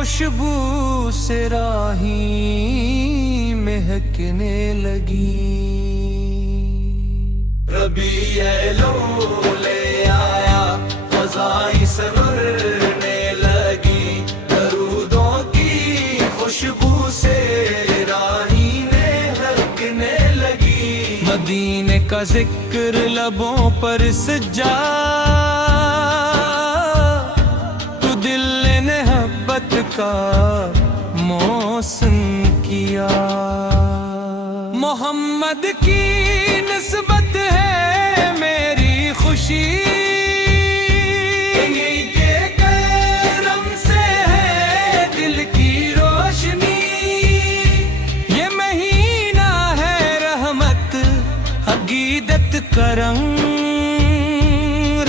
خوشبو سے راہیں مہکنے لگی۔ ربیع الاول لے آیا فضائیں سنورنے لگی، درودوں کی خوشبو سے راہیں مہکنے لگی۔ مدینے کا ذکر لبوں پر سجا، تو دل نے محبت کا موسم کیا۔ محمد کی نسبت ہے میری خوشی، کے کرم سے ہے دل کی روشنی۔ یہ مہینہ ہے رحمت عقیدت کرم،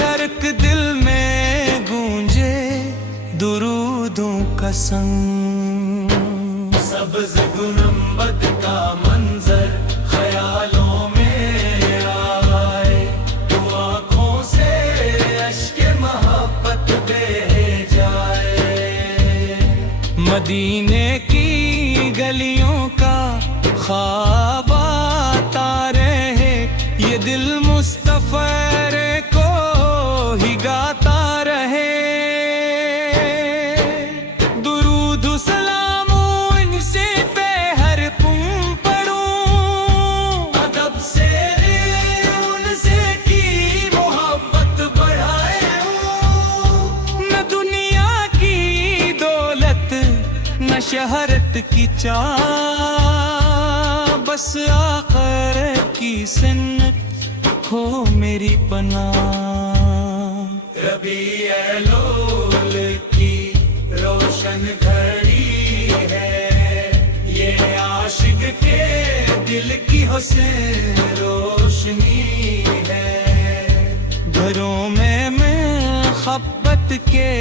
ہر ایک دل میں گونجے درودوں کا سنگ۔ سبز گنبد کا منظر خیالوں میں آئے، تو آنکھوں سے اشک محبت بہہ جائے۔ مدینے کی گلیوں کا خواب آتا رہے، یہ دل مصطفی کو ہی گاتا رہے۔ درود و سلام ان سے پہ ہر پم پڑھوں، ادب سے ان سے کی محبت بڑھائے ہوں۔ نہ دنیا کی دولت نہ شہرت کی چاہ، بس آخرت کی سنت ہو میری پناہ۔ ربیع الاول کی روشن گھڑی ہے، یہ عاشق کے دل کی حسین روشنی ہے۔ گھروں میں محبت کے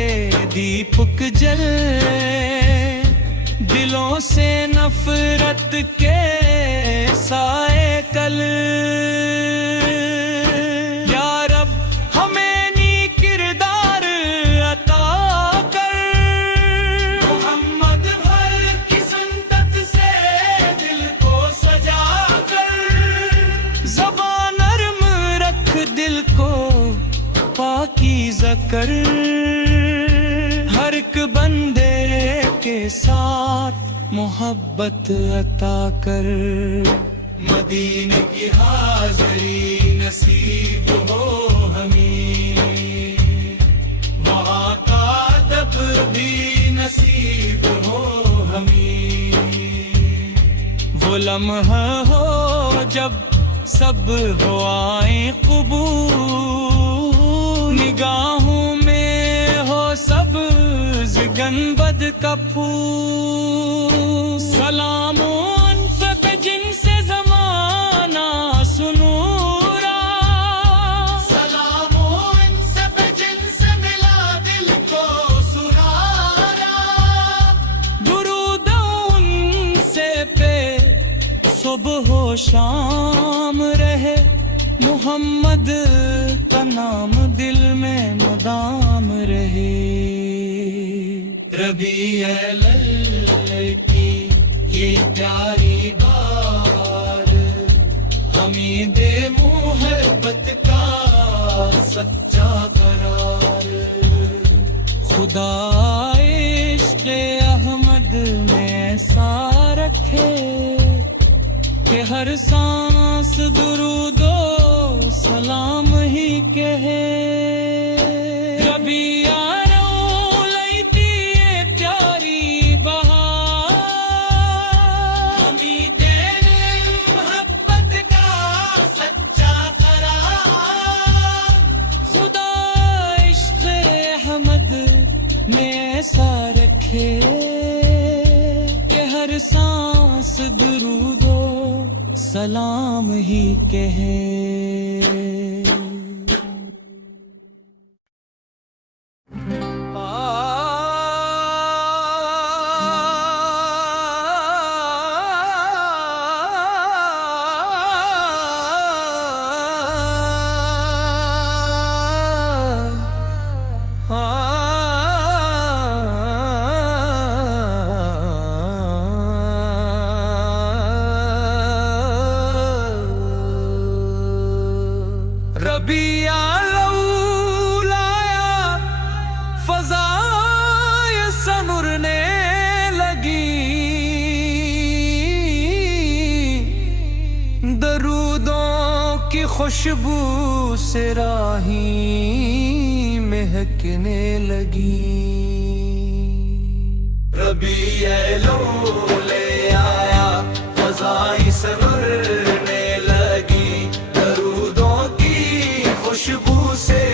دیپک جلے، دلوں سے نفرت کے سائے کل۔ یا رب ہمیں نیک کردار عطا کر، محمد بھر کی سنت سے دل کو سجا کر۔ زبان نرم رکھ دل کو پاکیزہ کر، ہر ایک بندے کے ساتھ محبت عطا کر۔ مدینے کی حاضری نصیب ہو ہمیں، وہاں کا ادب بھی نصیب ہو ہمیں۔ وہ لمحہ ہو جب سب ہو آئیں قبول، نگاہوں میں ہو سبز گنبد کا پھول۔ سلام ان پہ جن سے زمانہ سنورا، سلام ان پہ جن سے ملا دل کو سرارا۔ درود ان سے پہ صبح و شام رہے، محمد کا نام دل میں مدام رہے۔ ربیع الاول کی یہ پیاری بار، ہمیں دے محبت کا سچا قرار۔ خدا عشق احمد میں ایسا رکھے کہ ہر سانس درود و سلام ہی کہے۔ ربیع الاول دی یہ پیاری بہار، ہمیں دے محبت کا سچا قرار۔ خدا عشق احمد میں ایسا رکھے کہ ہر سانس درود و سلام ہی کہے۔ خوشبو سے راہیں مہکنے لگی. ربیع الاول لے آیا فضائیں سنورنے لگی. درودوں کی خوشبو سے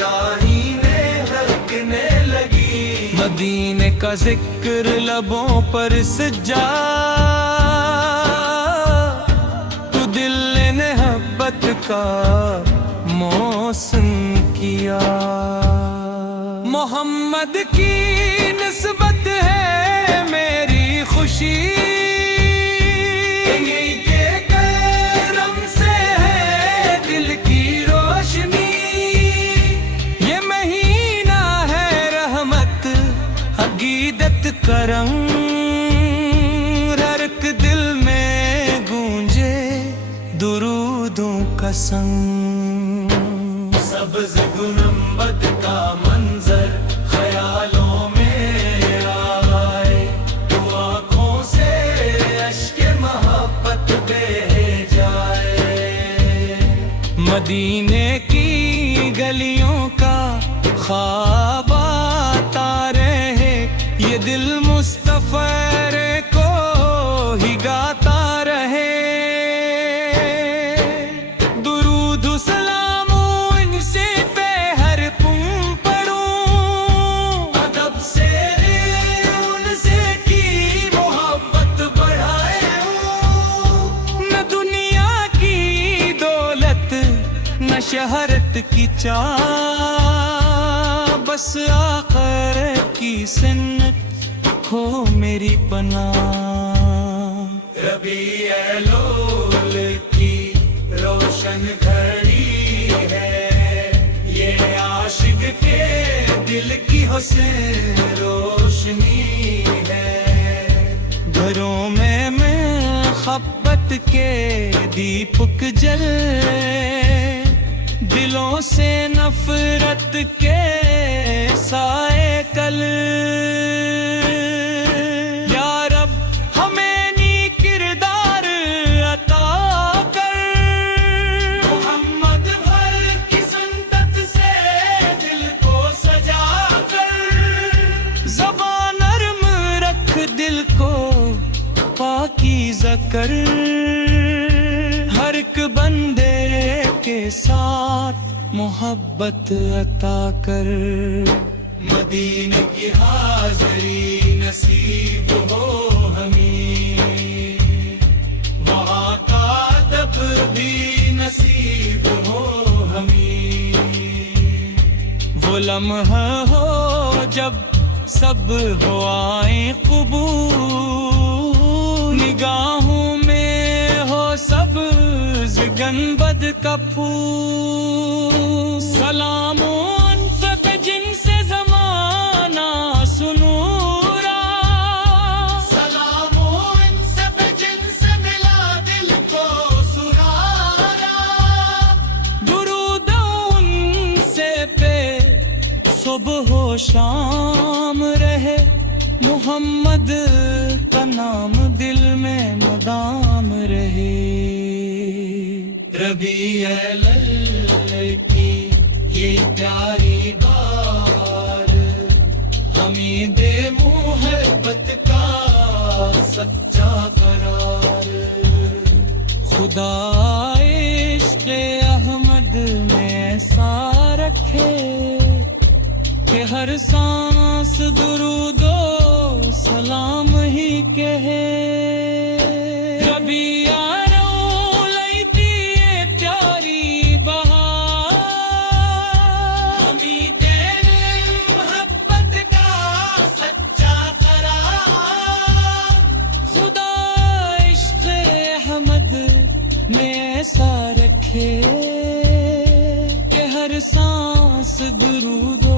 راہیں مہکنے لگی. مدینے کا ذکر لبوں پر سجا تو دل نے محبت کا موسم کیا. محمد کی نسبت ہے میری خوشی کے کرم سے ہے دل کی روشنی. یہ مہینہ ہے رحمت عقیدت کرم. ہر ایک دل میں گونجے درودوں کا سنگ. سبز گنبد کا منظر خیالوں میں آئے تو آنکھوں سے اشک محبت بہہ جائے. مدینے کی گلیوں کا خواب آتا رہے. یہ دل مصطفی کو ہی گاتا رہے. درود و سلام ان سے پہ ہر پم پڑھوں. ادب سے ان سے کی محبت بڑھائے. نہ دنیا کی دولت نہ شہرت کی چاہ بس آخرت کی سنت ہو میری پناہ. ربیع الاول کی روشن گھڑی ہے یہ عاشق کے دل کی حسین روشنی ہے. گھروں میں محبت کے دیپک جلے. دلوں سے نفرت کے سائے کل. یا رب ہمیں نیک کردار عطا کر. محمد بھر کی سنت سے دل کو سجا کر. زبان نرم رکھ دل کو پاکیزہ کر. ہر ایک بندے کے ساتھ محبت عطا کر. مدینے کی حاضری نصیب ہو ہمیں. وہاں کا ادب بھی نصیب ہو ہمیں. وہ لمحہ ہو جب سب ہو آئیں قبول. نگاہوں میں ہو سبز گنبد کا پھول. سلام ان پہ جن سے زمانہ سنورا. سلام ان پہ جن سے ملا دل کو سرارا. درود ان سے پہ صبح و شام رہے. محمد کا نام دل میں مدام رہے. ربیع الاول کی یہ پیاری بات ہمیں دے محبت کا سچا قرار. خدا عشق احمد میں ایسا رکھے کہ ہر سانس درود و سلام ہی کہے. ربیع الاول دی یہ پیاری بہار ہمیں دے محبت کا سچا قرار. خدا عشق احمد میں ایسا رکھے کہ ہر سانس درود و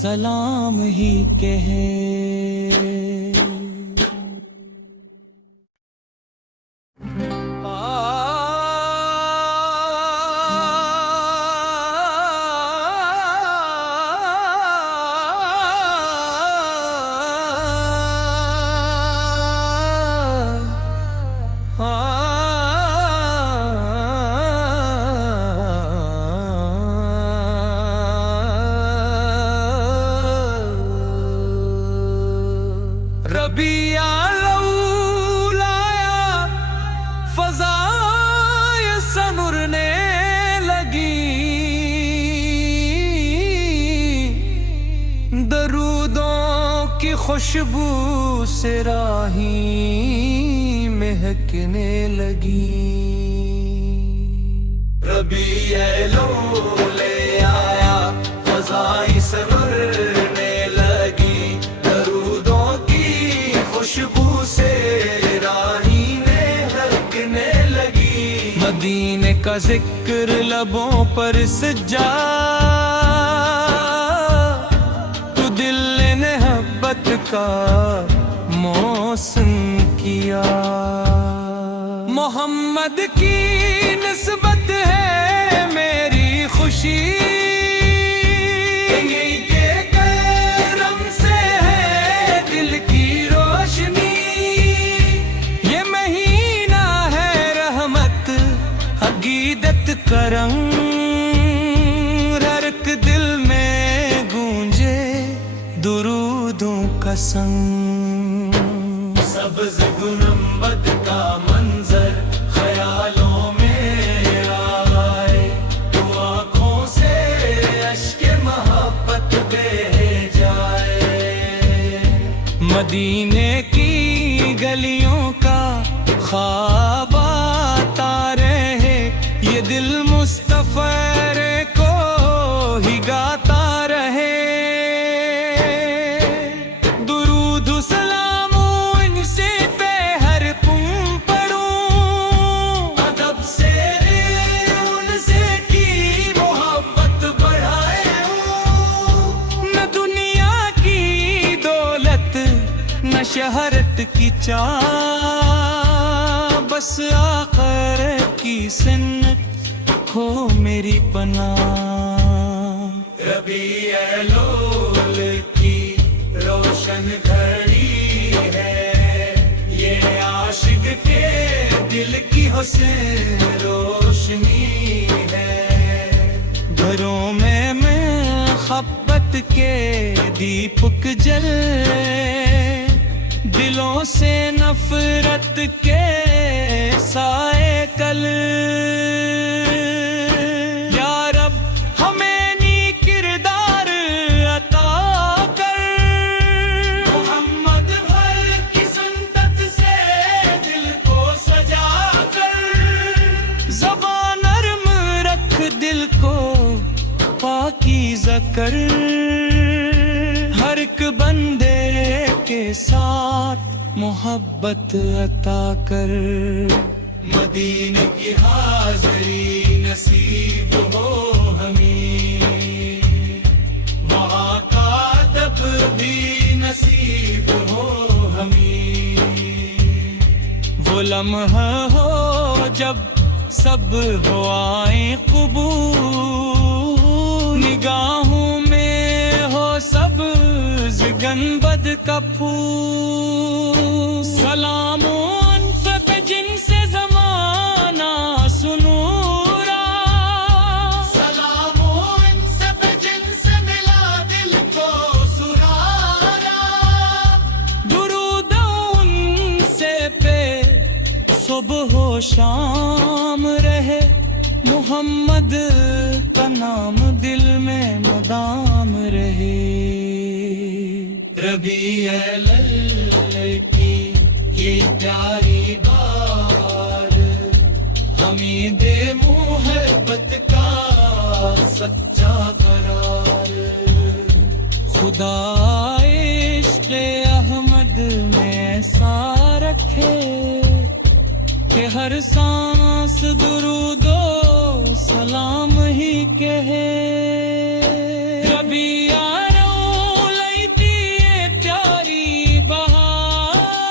سلام ہی کہے. خوشبو سے راہیں مہکنے لگی ربیع الاول لے آیا فضائیں سنورنے لگی درودوں کی خوشبو سے راہیں مہکنے لگی مدینے کا ذکر لبوں پر سجا تو دل نے محبت کا موسم کیا محمد کی نسبت ہے میری خوشی کے کرم سے ہے دل کی روشنی یہ مہینہ ہے رحمت عقیدت کرم ہر ایک دل میں گونجے درودوں کا سنگ سبز گنبد کا منظر خیالوں میں آئے تو آنکھوں سے اشک محبت بہہ جائے مدینے کی گلیوں کا خواب آتا رہے یہ دل مصطفی کو ہی گاتا رہے درود و سلام ان سے پہ ہر پم پڑھوں ادب سے ان سے کی محبت بڑھائے نہ دنیا کی دولت نہ شہرت کی چاہ بس آخرت کی سنت ہو میری پناہ ربیع الاول کی روشن گھڑی ہے یہ عاشق کے دل کی حسین روشنی ہے گھروں میں محبت کے دیپک جلے دلوں سے نفرت کے سائے کل یا رب ہمیں نیک کردار عطا کر محمد بھر کی سنت سے دل کو سجا کر زبان نرم رکھ دل کو پاکیزہ کر ہر ایک بندے کے ساتھ محبت عطا کر مدینے کی حاضری نصیب ہو ہمیں وہاں کا ادب بھی نصیب ہو ہمیں وہ لمحہ ہو جب سب ہو آئیں قبول نگاہوں میں ہو سبز گنبد کا پھول سلام انف پہ جن سے زمانہ سنورا سلام انف پہ جن سے ملا دل کو سرارا درود ان سے پہ صبح و شام رہے محمد کا نام دل میں مدام رہے ربیع الاول کی یہ پیاری بار ہمیں دے محبت کا سچا قرار خدا عشق احمد میں ایسا رکھے کہ ہر سانس درود و سلام ہی کہے ربیع الاول دی یہ پیاری بہار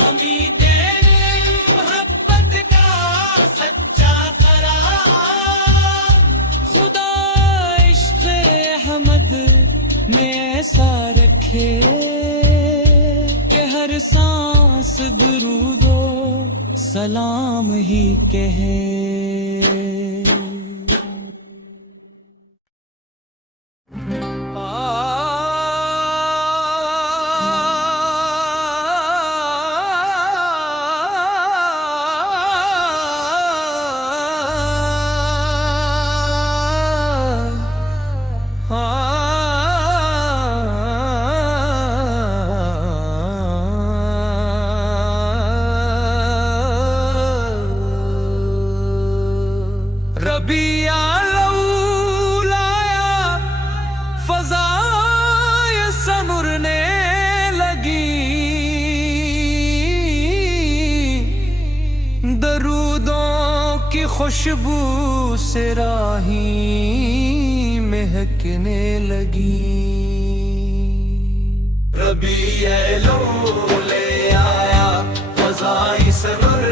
ہمیں دے محبت کا سچا قرار خدا عشق احمد میں ایسا رکھے کہ ہر سانس درود و سلام ہی کہے خوشبو سے راہیں مہکنے لگی۔ ربیع الاول لے آیا فضائی سرور